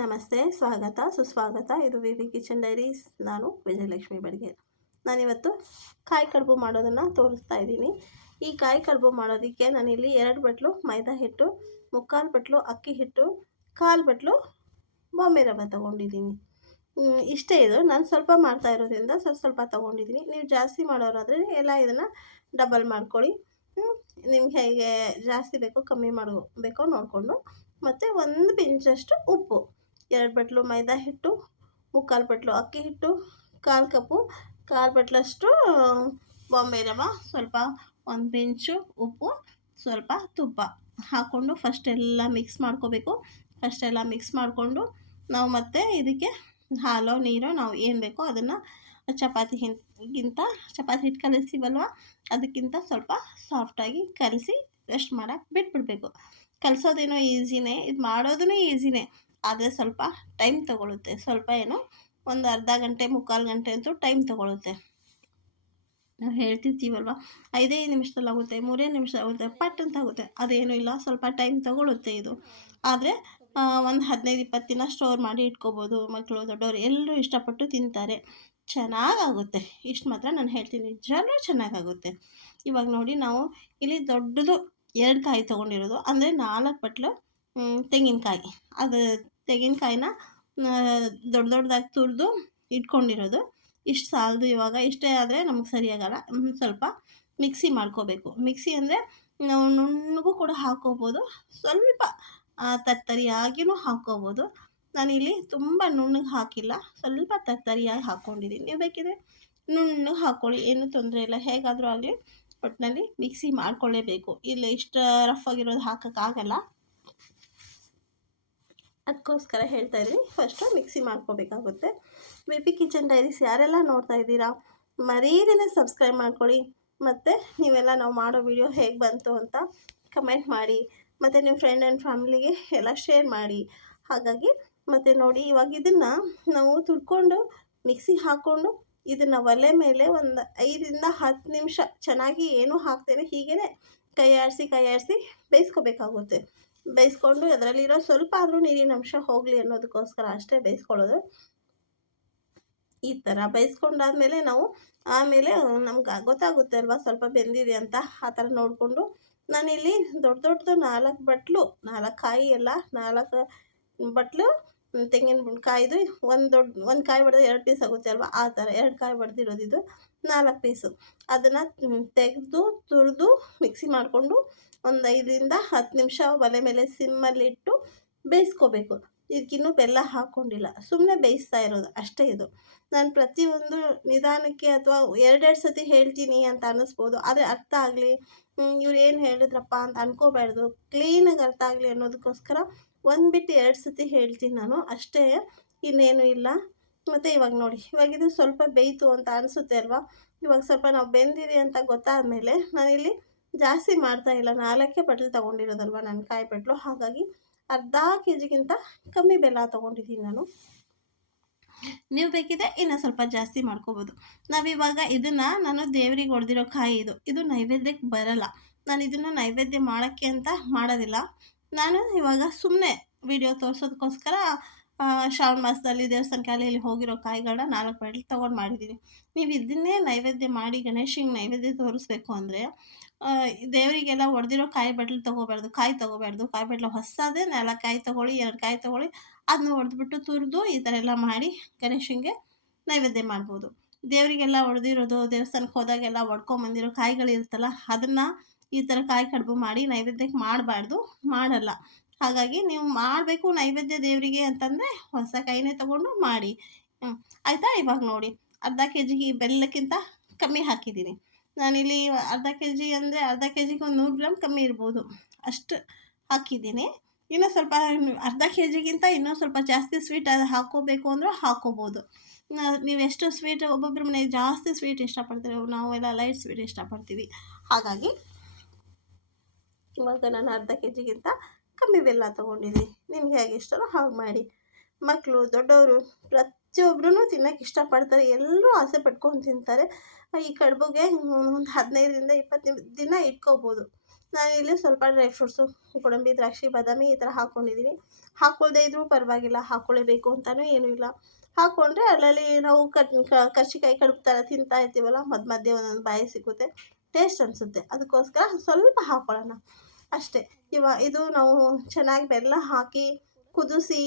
ನಮಸ್ತೆ, ಸ್ವಾಗತ ಸುಸ್ವಾಗತ. ಇದು ವಿ ವಿ ಕಿಚನ್ ಡೈರೀಸ್. ನಾನು ವಿಜಯಲಕ್ಷ್ಮಿ ಬಡಿಗೆ. ನಾನಿವತ್ತು ಕಾಯಿ ಕಡುಬು ಮಾಡೋದನ್ನು ತೋರಿಸ್ತಾ ಇದ್ದೀನಿ. ಈ ಕಾಯಿ ಕಡುಬು ಮಾಡೋದಕ್ಕೆ ನಾನಿಲ್ಲಿ 2 ಬಟ್ಲು ಮೈದಾ ಹಿಟ್ಟು, 3/4 ಬಟ್ಲು ಅಕ್ಕಿ ಹಿಟ್ಟು, 1/4 ಬಟ್ಲು ಬಾಂಬೆ ರವೆ ತೊಗೊಂಡಿದ್ದೀನಿ. ಇಷ್ಟೇ ಇದು. ನಾನು ಸ್ವಲ್ಪ ಮಾಡ್ತಾ ಇರೋದ್ರಿಂದ ಸ್ವಲ್ಪ ತೊಗೊಂಡಿದ್ದೀನಿ. ನೀವು ಜಾಸ್ತಿ ಮಾಡೋರಾದರೆ ಎಲ್ಲ ಇದನ್ನು ಡಬಲ್ ಮಾಡ್ಕೊಳ್ಳಿ. ನಿಮ್ಗೆ ಹೇಗೆ ಜಾಸ್ತಿ ಬೇಕೋ ಕಮ್ಮಿ ಬೇಕೋ ನೋಡಿಕೊಂಡು. ಮತ್ತು 1 ಪಿಂಚಷ್ಟು ಉಪ್ಪು, 2 ಬಟ್ಲು ಮೈದಾ ಹಿಟ್ಟು, 3/4 ಬಟ್ಲು ಅಕ್ಕಿ ಹಿಟ್ಟು, 1/4 ಕಪ್ಪು 1/4 ಬಟ್ಲಷ್ಟು ಬಾಂಬೆ ರವೆ, ಸ್ವಲ್ಪ 1 ಪಿಂಚು ಉಪ್ಪು, ಸ್ವಲ್ಪ ತುಪ್ಪ ಹಾಕ್ಕೊಂಡು ಫಸ್ಟ್ ಎಲ್ಲ ಮಿಕ್ಸ್ ಮಾಡ್ಕೋಬೇಕು. ಫಸ್ಟೆಲ್ಲ ಮಿಕ್ಸ್ ಮಾಡಿಕೊಂಡು ನಾವು ಮತ್ತೆ ಇದಕ್ಕೆ ಹಾಲೋ ನೀರೋ ನಾವು ಏನು ಬೇಕೋ ಅದನ್ನು ಚಪಾತಿ ಹಿಟ್ಟು ಕಲಿಸ್ತೀವಲ್ವ, ಅದಕ್ಕಿಂತ ಸ್ವಲ್ಪ ಸಾಫ್ಟಾಗಿ ಕಲಸಿ ರೆಸ್ಟ್ ಮಾಡೋಕ್ಕೆ ಬಿಟ್ಬಿಡಬೇಕು. ಕಲಿಸೋದೇನೋ ಈಸಿನೇ, ಇದು ಮಾಡೋದೂ ಈಸಿನೇ, ಆದರೆ ಸ್ವಲ್ಪ ಟೈಮ್ ತೊಗೊಳುತ್ತೆ. ಸ್ವಲ್ಪ ಏನೋ ಒಂದು ಅರ್ಧ ಗಂಟೆ 3/4 ಗಂಟೆ ಅಂತೂ ಟೈಮ್ ತೊಗೊಳುತ್ತೆ. ನಾವು ಹೇಳ್ತಿರ್ತೀವಲ್ವ 5 ನಿಮಿಷದಲ್ಲಿ ಆಗುತ್ತೆ, 3 ನಿಮಿಷ ಆಗುತ್ತೆ, ಪಟ್ ಅಂತ ಆಗುತ್ತೆ. ಅದೇನೂ ಇಲ್ಲ, ಸ್ವಲ್ಪ ಟೈಮ್ ತೊಗೊಳುತ್ತೆ ಇದು. ಆದರೆ ಒಂದು 15-20 ದಿನ ಸ್ಟೋರ್ ಮಾಡಿ ಇಟ್ಕೋಬೋದು. ಮಕ್ಕಳು ದೊಡ್ಡವರು ಎಲ್ಲರೂ ಇಷ್ಟಪಟ್ಟು ತಿಂತಾರೆ. ಚೆನ್ನಾಗಾಗುತ್ತೆ. ಇಷ್ಟು ಮಾತ್ರ ನಾನು ಹೇಳ್ತೀನಿ, ನಿಜವೂ ಚೆನ್ನಾಗಾಗುತ್ತೆ. ಇವಾಗ ನೋಡಿ, ನಾವು ಇಲ್ಲಿ ದೊಡ್ಡದು 2 ಕಾಯಿ ತೊಗೊಂಡಿರೋದು, ಅಂದರೆ 4 ಬಟ್ಲು ತೆಂಗಿನಕಾಯಿ. ಅದು ತೆಂಗಿನಕಾಯಿನ ದೊಡ್ಡದಾಗಿ ತುರಿದು ಇಟ್ಕೊಂಡಿರೋದು. ಇಷ್ಟು ಸಾಲದು. ಇವಾಗ ಇಷ್ಟೇ ಆದರೆ ನಮಗೆ ಸರಿಯಾಗಲ್ಲ. ಸ್ವಲ್ಪ ಮಿಕ್ಸಿ ಮಾಡ್ಕೋಬೇಕು. ಮಿಕ್ಸಿ ಅಂದರೆ ನಾವು ನುಣ್ಣಗೂ ಕೂಡ ಹಾಕ್ಕೋಬೋದು, ಸ್ವಲ್ಪ ತರ್ತರಿಯಾಗಿಯೂ ಹಾಕ್ಕೋಬೋದು. ನಾನಿಲ್ಲಿ ತುಂಬ ನುಣ್ಣಗೆ ಹಾಕಿಲ್ಲ, ಸ್ವಲ್ಪ ತರ್ತರಿಯಾಗಿ ಹಾಕ್ಕೊಂಡಿದ್ದೀನಿ. ನೀವು ಬೇಕಿದ್ರೆ ನುಣ್ಣಗೆ ಹಾಕ್ಕೊಳ್ಳಿ, ಏನೂ ತೊಂದರೆ ಇಲ್ಲ. ಹೇಗಾದರೂ ಆಗಲಿ ಒಟ್ಟಿನಲ್ಲಿ ಮಿಕ್ಸಿ ಮಾಡ್ಕೊಳ್ಳೇಬೇಕು. ಇಲ್ಲ ಇಷ್ಟು ರಫ್ ಆಗಿರೋದು ಹಾಕೋಕ್ಕಾಗಲ್ಲ, ಅದಕ್ಕೋಸ್ಕರ ಹೇಳ್ತಾ ಇದ್ದೀನಿ. ಫಸ್ಟು ಮಿಕ್ಸಿ ಮಾಡ್ಕೋಬೇಕಾಗುತ್ತೆ. ವಿ ಪಿ ಕಿಚನ್ ಡೈರೀಸ್ ಯಾರೆಲ್ಲ ನೋಡ್ತಾ ಇದ್ದೀರಾ, ಮರೀದೇನೆ ಸಬ್ಸ್ಕ್ರೈಬ್ ಮಾಡ್ಕೊಳ್ಳಿ. ಮತ್ತು ನೀವೆಲ್ಲ ನಾವು ಮಾಡೋ ವಿಡಿಯೋ ಹೇಗೆ ಬಂತು ಅಂತ ಕಮೆಂಟ್ ಮಾಡಿ, ಮತ್ತು ನಿಮ್ಮ ಫ್ರೆಂಡ್ ಆ್ಯಂಡ್ ಫ್ಯಾಮಿಲಿಗೆ ಎಲ್ಲ ಶೇರ್ ಮಾಡಿ. ಹಾಗಾಗಿ ಮತ್ತು ನೋಡಿ, ಇವಾಗ ಇದನ್ನು ನಾವು ತುರ್ಕೊಂಡು ಮಿಕ್ಸಿಗೆ ಹಾಕ್ಕೊಂಡು ಇದನ್ನು ಒಲೆ ಮೇಲೆ ಒಂದು 5-10 ನಿಮಿಷ ಚೆನ್ನಾಗಿ ಏನೂ ಹಾಕ್ತೇನೆ ಹೀಗೇ ಕೈ ಆಡಿಸಿ ಬೇಯಿಸ್ಕೋಬೇಕಾಗುತ್ತೆ. ಬೇಯಿಸ್ಕೊಂಡು ಅದರಲ್ಲಿರೋ ಸ್ವಲ್ಪ ಆದರೂ ನೀರಿನ ಅಂಶ ಹೋಗಲಿ ಅನ್ನೋದಕ್ಕೋಸ್ಕರ ಅಷ್ಟೇ ಬೇಯಿಸ್ಕೊಳ್ಳೋದು. ಈ ಥರ ಬೇಯಿಸ್ಕೊಂಡಾದ್ಮೇಲೆ ನಾವು ಆಮೇಲೆ ನಮ್ಗೆ ಗೊತ್ತಾಗುತ್ತೆ ಅಲ್ವಾ ಸ್ವಲ್ಪ ಬೆಂದಿದೆ ಅಂತ. ಆ ಥರ ನೋಡಿಕೊಂಡು ನಾನಿಲ್ಲಿ ದೊಡ್ಡದು 4 ಕಾಯಿ ಎಲ್ಲ 4 ಬಟ್ಲು ತೆಂಗಿನಕಾಯಿದು ಒಂದು ಕಾಯಿ ಹೊಡೆದು 2 ಪೀಸ್ ಆಗುತ್ತೆ ಅಲ್ವಾ, ಆ ಥರ 2 ಕಾಯಿ ಹೊಡೆದಿರೋದಿದ್ದು 4 ಪೀಸು. ಅದನ್ನು ತೆಗೆದು ತುರಿದು ಮಿಕ್ಸಿ ಮಾಡಿಕೊಂಡು ಒಂದು 5-10 ನಿಮಿಷ ಒಲೆ ಮೇಲೆ ಸಿಮ್ಮಲ್ಲಿಟ್ಟು ಬೇಯಿಸ್ಕೋಬೇಕು. ಇದಕ್ಕಿನ್ನೂ ಬೆಲ್ಲ ಹಾಕ್ಕೊಂಡಿಲ್ಲ, ಸುಮ್ಮನೆ ಬೇಯಿಸ್ತಾ ಇರೋದು ಅಷ್ಟೇ ಇದು. ನಾನು ಪ್ರತಿಯೊಂದು ನಿಧಾನಕ್ಕೆ ಅಥವಾ 2 ಸತಿ ಹೇಳ್ತೀನಿ ಅಂತ ಅನ್ನಿಸ್ಬೋದು, ಆದರೆ ಅರ್ಥ ಆಗಲಿ, ಇವ್ರು ಏನು ಹೇಳಿದ್ರಪ್ಪ ಅಂತ ಅನ್ಕೋಬಾರ್ದು. ಕ್ಲೀನಾಗಿ ಅರ್ಥ ಆಗಲಿ ಅನ್ನೋದಕ್ಕೋಸ್ಕರ 1 ಬಿಟ್ಟು 2 ಸತಿ ಹೇಳ್ತೀನಿ ನಾನು ಅಷ್ಟೇ, ಇನ್ನೇನು ಇಲ್ಲ. ಮತ್ತು ಇವಾಗ ನೋಡಿ, ಇವಾಗ ಇದು ಸ್ವಲ್ಪ ಬೇಯಿತು ಅಂತ ಅನಿಸುತ್ತೆ ಅಲ್ವಾ. ಇವಾಗ ಸ್ವಲ್ಪ ನಾವು ಬೆಂದಿದೆ ಅಂತ ಗೊತ್ತಾದ ಮೇಲೆ ನಾನಿಲ್ಲಿ ಜಾಸ್ತಿ ಮಾಡ್ತಾಯಿಲ್ಲ. 4 ಬಟ್ಲು ತೊಗೊಂಡಿರೋದಲ್ವ ನಾನು ಕಾಯಿ ಬಟ್ಲು, ಹಾಗಾಗಿ ಅರ್ಧ ಕೆಜಿಗಿಂತ ಕಮ್ಮಿ ಬೆಲ್ಲ ತೊಗೊಂಡಿದ್ದೀನಿ ನಾನು. ನೀವು ಬೇಕಿದ್ರೆ ಇನ್ನೂ ಸ್ವಲ್ಪ ಜಾಸ್ತಿ ಮಾಡ್ಕೋಬೋದು. ನಾವಿವಾಗ ಇದನ್ನು ನಾನು ದೇವ್ರಿಗೆ ಹೊಡೆದಿರೋ ಕಾಯಿ ಇದು ನೈವೇದ್ಯಕ್ಕೆ ಬರಲ್ಲ. ನಾನು ಇದನ್ನು ನೈವೇದ್ಯ ಮಾಡೋಕ್ಕೆ ಅಂತ ಮಾಡೋದಿಲ್ಲ. ನಾನು ಇವಾಗ ಸುಮ್ಮನೆ ವಿಡಿಯೋ ತೋರಿಸೋದಕ್ಕೋಸ್ಕರ ಶ್ರಾವಣ ಮಾಸದಲ್ಲಿ ದೇವಸ್ಥಾನಕ್ಕೆ ಅಲ್ಲಿ ಹೋಗಿರೋ ಕಾಯಿಗಳನ್ನ 4 ಬಟ್ಲು ತೊಗೊಂಡು ಮಾಡಿದ್ದೀನಿ. ನೀವು ಇದನ್ನೇ ನೈವೇದ್ಯ ಮಾಡಿ ಗಣೇಶನಿಗೆ ನೈವೇದ್ಯ ತೋರಿಸ್ಬೇಕು ಅಂದರೆ ದೇವರಿಗೆಲ್ಲ ಹೊಡೆದಿರೋ ಕಾಯಿ ಬಟ್ಲು ತೊಗೋಬಾರ್ದು. ಕಾಯಿ ಬಟ್ಲು ಹೊಸದೇ 4 ಕಾಯಿ ತೊಗೊಳ್ಳಿ, 2 ಕಾಯಿ ತೊಗೊಳ್ಳಿ, ಅದನ್ನ ಹೊಡೆದ್ಬಿಟ್ಟು ತುರಿದು ಈ ಥರ ಎಲ್ಲ ಮಾಡಿ ಗಣೇಶನಿಗೆ ನೈವೇದ್ಯ ಮಾಡ್ಬೋದು. ದೇವರಿಗೆಲ್ಲ ಹೊಡೆದಿರೋದು, ದೇವಸ್ಥಾನಕ್ಕೆ ಹೋದಾಗೆಲ್ಲ ಹೊಡ್ಕೊಂಬಂದಿರೋ ಕಾಯಿಗಳಿರುತ್ತಲ್ಲ, ಅದನ್ನು ಈ ಥರ ಕಾಯಿ ಕಡುಬು ಮಾಡಿ ನೈವೇದ್ಯಕ್ಕೆ ಮಾಡಲ್ಲ. ಹಾಗಾಗಿ ನೀವು ಮಾಡಬೇಕು ನೈವೇದ್ಯ ದೇವರಿಗೆ ಅಂತಂದರೆ ಹೊಸ ಕಾಯಿನೇ ತೊಗೊಂಡು ಮಾಡಿ. ಆಯಿತಾ. ಇವಾಗ ನೋಡಿ, ಅರ್ಧ ಕೆಜಿಗೆ ಬೆಲ್ಲಕ್ಕಿಂತ ಕಮ್ಮಿ ಹಾಕಿದ್ದೀನಿ ನಾನಿಲ್ಲಿ. ಅರ್ಧ ಕೆಜಿ ಅಂದರೆ ಅರ್ಧ ಕೆಜಿಗೆ ಒಂದು 100 ಗ್ರಾಮ್ ಕಮ್ಮಿ ಇರ್ಬೋದು, ಅಷ್ಟು ಹಾಕಿದ್ದೀನಿ. ಇನ್ನೂ ಸ್ವಲ್ಪ ಅರ್ಧ ಕೆಜಿಗಿಂತ ಇನ್ನೂ ಸ್ವಲ್ಪ ಜಾಸ್ತಿ ಸ್ವೀಟ್ ಅದು ಹಾಕ್ಕೋಬೇಕು ಅಂದರೂ ಹಾಕ್ಕೋಬೋದು. ನೀವು ಎಷ್ಟು ಸ್ವೀಟ್, ಒಬ್ಬೊಬ್ಬರ ಮನೆಗೆ ಜಾಸ್ತಿ ಸ್ವೀಟ್ ಇಷ್ಟಪಡ್ತೀವಿ, ನಾವೆಲ್ಲ ಲೈಟ್ ಸ್ವೀಟ್ ಇಷ್ಟಪಡ್ತೀವಿ. ಹಾಗಾಗಿ ಇವಾಗ ನಾನು ಅರ್ಧ ಕೆಜಿಗಿಂತ ಕಮ್ಮಿ ಬೆಲ್ಲ ತೊಗೊಂಡಿದ್ದೀನಿ. ನಿಮ್ಗೆ ಹೇಗೆ ಇಷ್ಟನೋ ಹಾಗೆ ಮಾಡಿ. ಮಕ್ಕಳು ದೊಡ್ಡವರು ಪ್ರತಿಯೊಬ್ಬರೂ ತಿನ್ನೋಕ್ಕೆ ಇಷ್ಟಪಡ್ತಾರೆ, ಎಲ್ಲರೂ ಆಸೆ ಪಟ್ಕೊಂಡು ತಿಂತಾರೆ. ಈ ಕಡುಬುಗೆ ಒಂದು 15-20 ದಿನ ಇಟ್ಕೋಬೋದು. ನಾನಿಲ್ಲಿ ಸ್ವಲ್ಪ ಡ್ರೈ ಫ್ರೂಟ್ಸು, ಗೋಡಂಬಿ, ದ್ರಾಕ್ಷಿ, ಬಾದಾಮಿ ಈ ಥರ ಹಾಕ್ಕೊಂಡಿದ್ದೀನಿ. ಹಾಕ್ಕೊಳ್ದೇ ಇದ್ರೂ ಪರವಾಗಿಲ್ಲ, ಹಾಕ್ಕೊಳ್ಳೇಬೇಕು ಅಂತಲೂ ಏನೂ ಇಲ್ಲ. ಹಾಕ್ಕೊಂಡ್ರೆ ಅಲ್ಲಲ್ಲಿ ನಾವು ಕರ್ಜಿಕಾಯಿ ಕಡುಬು ಥರ ತಿಂತಾ ಇರ್ತೀವಲ್ಲ, ಮಧ್ಯ ಮಧ್ಯೆ ಒಂದೊಂದು ಬಾಯಿ ಸಿಗುತ್ತೆ, ಟೇಸ್ಟ್ ಅನಿಸುತ್ತೆ. ಅದಕ್ಕೋಸ್ಕರ ಸ್ವಲ್ಪ ಹಾಕ್ಕೊಳ್ಳೋಣ ಅಷ್ಟೇ. ಇದು ನಾವು ಚೆನ್ನಾಗಿ ಬೆಲ್ಲ ಹಾಕಿ ಕುದಿಸಿ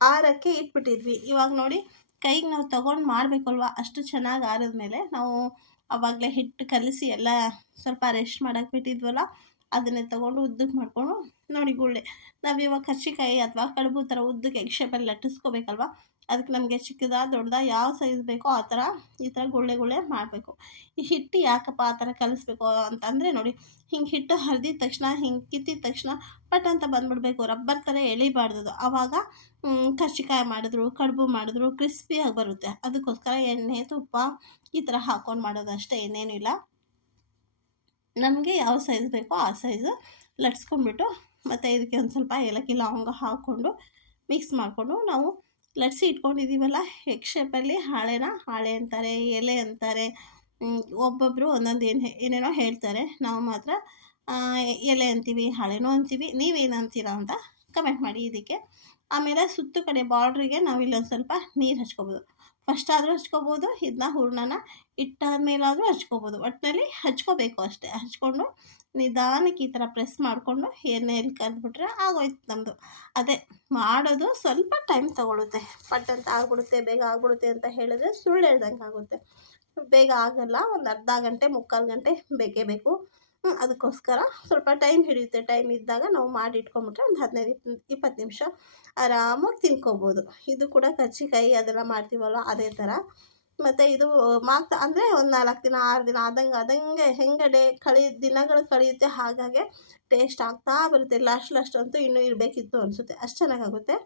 ಆರಕ್ಕೆ ಇಟ್ಬಿಟ್ಟಿದ್ವಿ. ಇವಾಗ ನೋಡಿ ಕೈಗೆ ನಾವು ತೊಗೊಂಡು ಮಾಡಬೇಕಲ್ವ, ಅಷ್ಟು ಚೆನ್ನಾಗಿ ಆರಿದ್ಮೇಲೆ ನಾವು ಆವಾಗಲೇ ಹಿಟ್ಟು ಕಲಸಿ ಎಲ್ಲ ಸ್ವಲ್ಪ ರೆಸ್ಟ್ ಮಾಡೋಕ್ಕೆ ಬಿಟ್ಟಿದ್ವಲ್ಲ, ಅದನ್ನೇ ತೊಗೊಂಡು ಉದ್ದಕ್ಕೆ ಮಾಡಿಕೊಂಡು ನೋಡಿ ಗುಳ್ಳೆ. ನಾವಿವಾಗ ಕರ್ಜಿಕಾಯಿ ಅಥವಾ ಕಡುಬು ಥರ ಉದ್ದಕ್ಕೆ ಎಗ್ ಶೇಪಲ್ಲಿ ಲಟ್ಟಿಸ್ಕೋಬೇಕಲ್ವ, ಅದಕ್ಕೆ ನಮಗೆ ಚಿಕ್ಕದಾ ದೊಡ್ಡದಾ ಯಾವ ಸೈಜ್ ಬೇಕೋ ಆ ಥರ ಈ ಥರ ಗುಳ್ಳೆ ಗುಳ್ಳೆ ಮಾಡಬೇಕು. ಈ ಹಿಟ್ಟು ಯಾಕಪ್ಪ ಆ ಥರ ಕಲಿಸ್ಬೇಕು ಅಂತಂದರೆ ನೋಡಿ, ಹಿಂಗೆ ಹಿಟ್ಟು ಹರಿದಿದ ತಕ್ಷಣ, ಹಿಂಗೆ ಕಿತ್ತಿದ ತಕ್ಷಣ ಪಟ್ ಅಂತ ಬಂದುಬಿಡ್ಬೇಕು, ರಬ್ಬರ್ ಥರ ಎಳಿಬಾರ್ದು. ಆವಾಗ ಕರ್ಜಿಕಾಯಿ ಮಾಡಿದ್ರು ಕಡುಬು ಮಾಡಿದ್ರು ಕ್ರಿಸ್ಪಿಯಾಗಿ ಬರುತ್ತೆ. ಅದಕ್ಕೋಸ್ಕರ ಎಣ್ಣೆ ತುಪ್ಪ ಈ ಥರ ಹಾಕ್ಕೊಂಡು ಮಾಡೋದು ಅಷ್ಟೇ, ಇನ್ನೇನು ಇಲ್ಲ. ನಮಗೆ ಯಾವ ಸೈಜ್ ಬೇಕೋ ಆ ಸೈಜು ಲಟ್ಸ್ಕೊಂಡ್ಬಿಟ್ಟು, ಮತ್ತು ಇದಕ್ಕೆ ಒಂದು ಸ್ವಲ್ಪ ಏಲಕ್ಕಿ ಲವಂಗ ಹಾಕ್ಕೊಂಡು ಮಿಕ್ಸ್ ಮಾಡಿಕೊಂಡು ನಾವು ಲಟ್ಸಿ ಇಟ್ಕೊಂಡಿದ್ದೀವಲ್ಲ ಎಗ್ ಶೇಪಲ್ಲಿ, ಹಾಳೆ ಅಂತಾರೆ, ಎಲೆ ಅಂತಾರೆ, ಒಬ್ಬೊಬ್ಬರು ಒಂದೊಂದು ಏನೇನೋ ಹೇಳ್ತಾರೆ. ನಾವು ಮಾತ್ರ ಎಲೆ ಅಂತೀವಿ, ಹಾಳೆನೂ ಅಂತೀವಿ. ನೀವೇನು ಅಂತೀರಾ ಅಂತ ಕಮೆಂಟ್ ಮಾಡಿ ಇದಕ್ಕೆ. ಆಮೇಲೆ ಸುತ್ತು ಕಡೆ ಬಾರ್ಡ್ರಿಗೆ ನಾವು ಇಲ್ಲೊಂದು ಸ್ವಲ್ಪ ನೀರು ಹಚ್ಕೊಬೋದು. ಫಸ್ಟ್ ಆದರೂ ಹಚ್ಕೋಬೋದು, ಇದನ್ನ ಹೂರಣನ ಇಟ್ಟಾದ್ಮೇಲಾದರೂ ಹಚ್ಕೋಬೋದು. ಒಟ್ಟಿನಲ್ಲಿ ಹಚ್ಕೋಬೇಕು ಅಷ್ಟೇ. ಹಚ್ಕೊಂಡು ನಿಧಾನಕ್ಕೆ ಈ ಥರ ಪ್ರೆಸ್ ಮಾಡಿಕೊಂಡು ಎಣ್ಣೆಯಲ್ಲಿ ಕರೆದ್ಬಿಟ್ರೆ ಆಗೋಯ್ತು ನಮ್ಮದು. ಅದೇ ಮಾಡೋದು ಸ್ವಲ್ಪ ಟೈಮ್ ತೊಗೊಳುತ್ತೆ, ಪಟ್ ಅಂತ ಆಗ್ಬಿಡುತ್ತೆ, ಬೇಗ ಆಗ್ಬಿಡುತ್ತೆ ಅಂತ ಹೇಳಿದ್ರೆ ಸುಳ್ಳು ಹೇಳ್ದಂಗೆ ಆಗುತ್ತೆ. ಬೇಗ ಆಗಲ್ಲ, ಒಂದು ಅರ್ಧ ಗಂಟೆ ಮುಕ್ಕಾಲು ಗಂಟೆ ಬೇಕೇ ಬೇಕು. ಅದಕ್ಕೋಸ್ಕರ ಸ್ವಲ್ಪ ಟೈಮ್ ಹಿಡಿಯುತ್ತೆ. ಟೈಮ್ ಇದ್ದಾಗ ನಾವು ಮಾಡಿ ಇಟ್ಕೊಂಬಿಟ್ರೆ ಒಂದು 15-20 ನಿಮಿಷ ಆರಾಮಾಗಿ ತಿನ್ಕೋಬೋದು. ಇದು ಕೂಡ ಕರ್ಜಿಕಾಯಿ ಅದೆಲ್ಲ ಮಾಡ್ತೀವಲ್ವ ಅದೇ ಥರ. ಮತ್ತು ಇದು ಅಂದರೆ ಒಂದು 4 ದಿನ 6 ದಿನ ಆದಂಗೆ ಹೆಂಗೆ ದಿನಗಳು ಕಳೆಯುತ್ತೆ ಹಾಗಾಗಿ ಟೇಸ್ಟ್ ಆಗ್ತಾ ಬರುತ್ತೆ. ಲಾಸ್ಟ್ ಅಂತೂ ಇನ್ನೂ ಇರಬೇಕಿತ್ತು ಅನಿಸುತ್ತೆ, ಅಷ್ಟು ಚೆನ್ನಾಗಾಗುತ್ತೆ.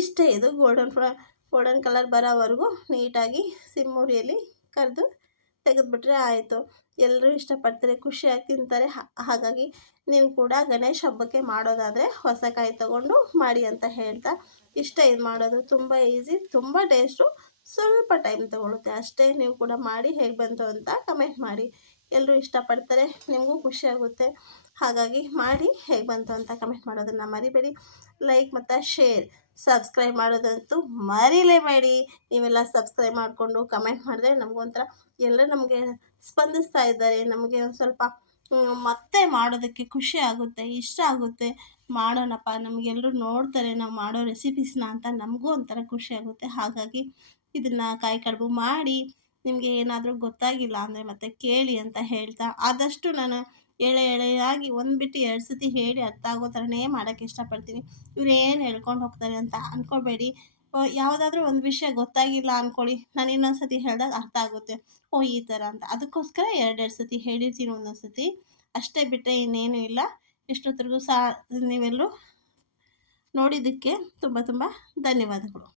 ಇಷ್ಟೇ, ಇದು ಗೋಲ್ಡನ್ ಕಲರ್ ಬರೋವರೆಗೂ ನೀಟಾಗಿ ಸಿಮ್ಮುರಿಯಲ್ಲಿ ಕರೆದು ತೆಗೆದುಬಿಟ್ರೆ ಆಯಿತು. ಎಲ್ಲರೂ ಇಷ್ಟಪಡ್ತಾರೆ, ಖುಷಿಯಾಗಿ ತಿಂತಾರೆ. ಹಾಗಾಗಿ ನೀವು ಕೂಡ ಗಣೇಶ ಹಬ್ಬಕ್ಕೆ ಮಾಡೋದಾದರೆ ಹೊಸ ಕಾಯಿ ತೊಗೊಂಡು ಮಾಡಿ ಅಂತ ಹೇಳ್ತಾ ಇಷ್ಟ. ಇದು ಮಾಡೋದು ತುಂಬ ಈಸಿ, ತುಂಬ ಟೇಸ್ಟು, ಸ್ವಲ್ಪ ಟೈಮ್ ತೊಗೊಳುತ್ತೆ ಅಷ್ಟೇ. ನೀವು ಕೂಡ ಮಾಡಿ ಹೇಗೆ ಬಂತು ಅಂತ ಕಮೆಂಟ್ ಮಾಡಿ. ಎಲ್ಲರೂ ಇಷ್ಟಪಡ್ತಾರೆ, ನಿಮಗೂ ಖುಷಿಯಾಗುತ್ತೆ. ಹಾಗಾಗಿ ಮಾಡಿ ಹೇಗೆ ಬಂತು ಅಂತ ಕಮೆಂಟ್ ಮಾಡೋದನ್ನು ಮರಿಬೇಡಿ. ಲೈಕ್ ಮತ್ತು ಶೇರ್, ಸಬ್ಸ್ಕ್ರೈಬ್ ಮಾಡೋದಂತೂ ಮರಿಲೇಬೇಡಿ. ನೀವೆಲ್ಲ ಸಬ್ಸ್ಕ್ರೈಬ್ ಮಾಡಿಕೊಂಡು ಕಮೆಂಟ್ ಮಾಡಿದ್ರೆ ನಮಗೊಂಥರ ಎಲ್ಲರೂ ನಮಗೆ ಸ್ಪಂದಿಸ್ತಾ ಇದ್ದಾರೆ. ನಮಗೆ ಒಂದು ಸ್ವಲ್ಪ ಮತ್ತೆ ಮಾಡೋದಕ್ಕೆ ಖುಷಿ ಆಗುತ್ತೆ, ಇಷ್ಟ ಆಗುತ್ತೆ. ಮಾಡೋಣಪ್ಪ, ನಮಗೆಲ್ಲರೂ ನೋಡ್ತಾರೆ ನಾವು ಮಾಡೋ ರೆಸಿಪೀಸ್ನ ಅಂತ ನಮಗೂ ಒಂಥರ ಖುಷಿ ಆಗುತ್ತೆ. ಹಾಗಾಗಿ ಇದನ್ನು ಕಾಯಿ ಕಡುಬು ಮಾಡಿ ನಿಮಗೆ ಏನಾದರೂ ಗೊತ್ತಾಗಿಲ್ಲ ಅಂದರೆ ಮತ್ತೆ ಕೇಳಿ ಅಂತ ಹೇಳ್ತಾ, ಆದಷ್ಟು ನಾನು ಎಳೆಯಾಗಿ ಒಂದು ಬಿಟ್ಟು 2 ಸತಿ ಹೇಳಿ ಅರ್ಥ ಆಗೋ ಥರನೇ ಮಾಡೋಕ್ಕೆ ಇಷ್ಟಪಡ್ತೀನಿ. ಏನು ಹೇಳ್ಕೊಂಡು ಹೋಗ್ತಾರೆ ಅಂತ ಅಂದ್ಕೊಬೇಡಿ. ಯಾವುದಾದ್ರೂ ಒಂದು ವಿಷಯ ಗೊತ್ತಾಗಿಲ್ಲ ಅಂದ್ಕೊಳ್ಳಿ, ನಾನು ಇನ್ನೊಂದು ಸತಿ ಹೇಳಿದಾಗ ಅರ್ಥ ಆಗುತ್ತೆ, ಓ ಈ ಥರ ಅಂತ. ಅದಕ್ಕೋಸ್ಕರ 2 ಸತಿ ಹೇಳಿರ್ತೀನಿ ಒಂದೊಂದು ಸತಿ, ಅಷ್ಟೇ ಬಿಟ್ಟರೆ ಇನ್ನೇನು ಇಲ್ಲ. ಇಷ್ಟೊತ್ತರೆಗೂ ನೀವೆಲ್ಲರೂ ನೋಡಿದ್ದಕ್ಕೆ ತುಂಬ ಧನ್ಯವಾದಗಳು.